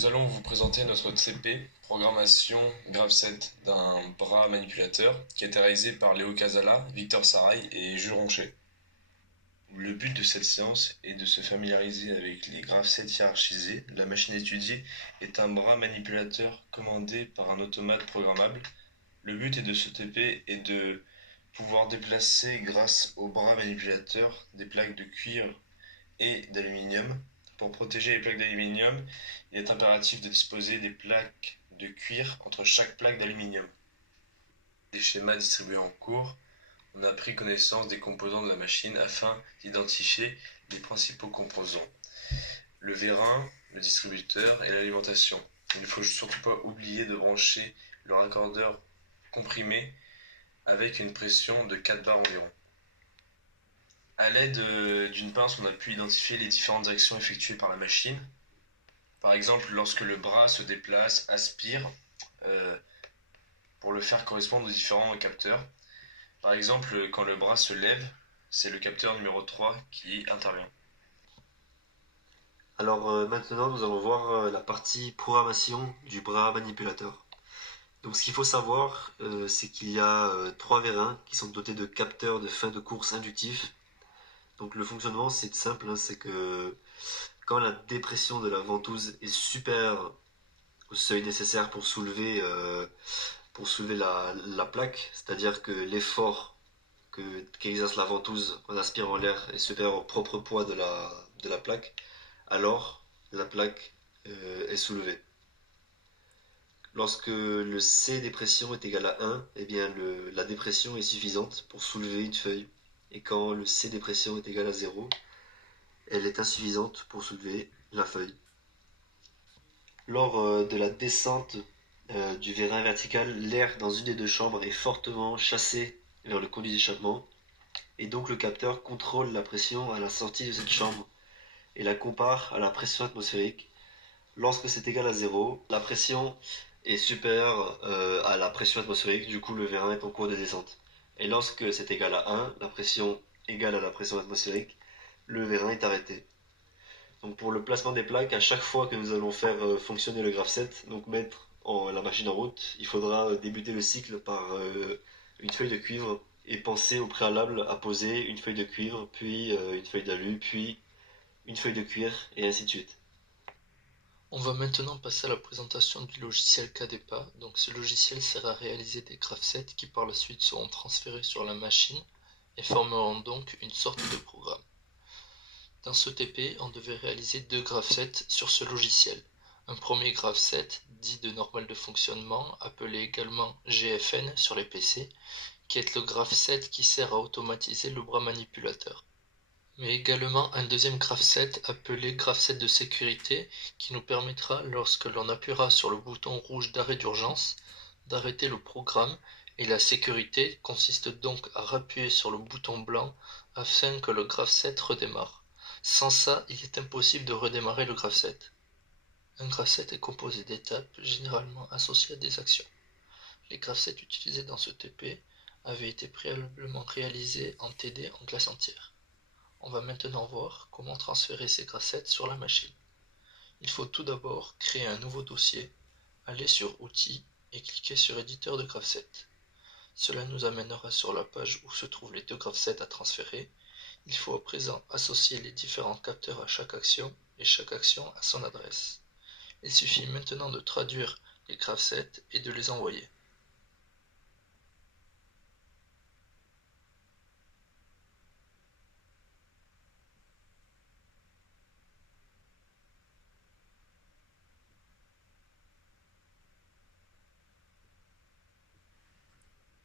Nous allons vous présenter notre TP, programmation Graph7 d'un bras manipulateur, qui a été réalisé par Léo Casala, Victor Sarail et Jules Ronchet. Le but de cette séance est de se familiariser avec les Graph7 hiérarchisés. La machine étudiée est un bras manipulateur commandé par un automate programmable. Le but de ce TP est de pouvoir déplacer grâce au bras manipulateur des plaques de cuir et d'aluminium. Pour protéger les plaques d'aluminium, il est impératif de disposer des plaques de cuir entre chaque plaque d'aluminium. Des schémas distribués en cours, on a pris connaissance des composants de la machine afin d'identifier les principaux composants. Le vérin, le distributeur et l'alimentation. Il ne faut surtout pas oublier de brancher le raccordeur comprimé avec une pression de 4 bars environ. A l'aide d'une pince, on a pu identifier les différentes actions effectuées par la machine. Par exemple, lorsque le bras se déplace, aspire, pour le faire correspondre aux différents capteurs. Par exemple, quand le bras se lève, c'est le capteur numéro 3 qui intervient. Alors maintenant, nous allons voir la partie programmation du bras manipulateur. Donc ce qu'il faut savoir, c'est qu'il y a trois vérins qui sont dotés de capteurs de fin de course inductifs. Donc le fonctionnement, c'est simple, hein, c'est que quand la dépression de la ventouse est supérieure au seuil nécessaire pour soulever la plaque, c'est-à-dire que l'effort qu'exerce la ventouse en aspirant l'air est supérieur au propre poids de la plaque, alors la plaque est soulevée. Lorsque le C dépression est égal à 1, eh bien la dépression est suffisante pour soulever une feuille. Et quand le C dépression est égal à 0, elle est insuffisante pour soulever la feuille. Lors de la descente du vérin vertical, l'air dans une des deux chambres est fortement chassé vers le conduit d'échappement, et donc le capteur contrôle la pression à la sortie de cette chambre et la compare à la pression atmosphérique. Lorsque c'est égal à 0, la pression est supérieure à la pression atmosphérique, du coup le vérin est en cours de descente. Et lorsque c'est égal à 1, la pression égale à la pression atmosphérique, le vérin est arrêté. Donc pour le placement des plaques, à chaque fois que nous allons faire fonctionner le Graph7, donc mettre la machine en route, il faudra débuter le cycle par une feuille de cuivre et penser au préalable à poser une feuille de cuivre, puis une feuille d'alu, puis une feuille de cuir, et ainsi de suite. On va maintenant passer à la présentation du logiciel KDEPA. Donc ce logiciel sert à réaliser des Graph7 qui par la suite seront transférés sur la machine et formeront donc une sorte de programme. Dans ce TP, on devait réaliser deux Graph7 sur ce logiciel. Un premier Graph7 dit de normal de fonctionnement, appelé également GFN sur les PC, qui est le Graph7 qui sert à automatiser le bras manipulateur. Mais également un deuxième Graph7 appelé Graph7 de sécurité qui nous permettra, lorsque l'on appuiera sur le bouton rouge d'arrêt d'urgence, d'arrêter le programme, et la sécurité consiste donc à appuyer sur le bouton blanc afin que le Graph7 redémarre. Sans ça, il est impossible de redémarrer le Graph7. Un Graph7 est composé d'étapes généralement associées à des actions. Les Graph7 utilisés dans ce TP avaient été préalablement réalisés en TD en classe entière. On va maintenant voir comment transférer ces Graph7 sur la machine. Il faut tout d'abord créer un nouveau dossier, aller sur Outils et cliquer sur Éditeur de Graph7. Cela nous amènera sur la page où se trouvent les deux Graph7 à transférer. Il faut à présent associer les différents capteurs à chaque action et chaque action à son adresse. Il suffit maintenant de traduire les Graph7 et de les envoyer.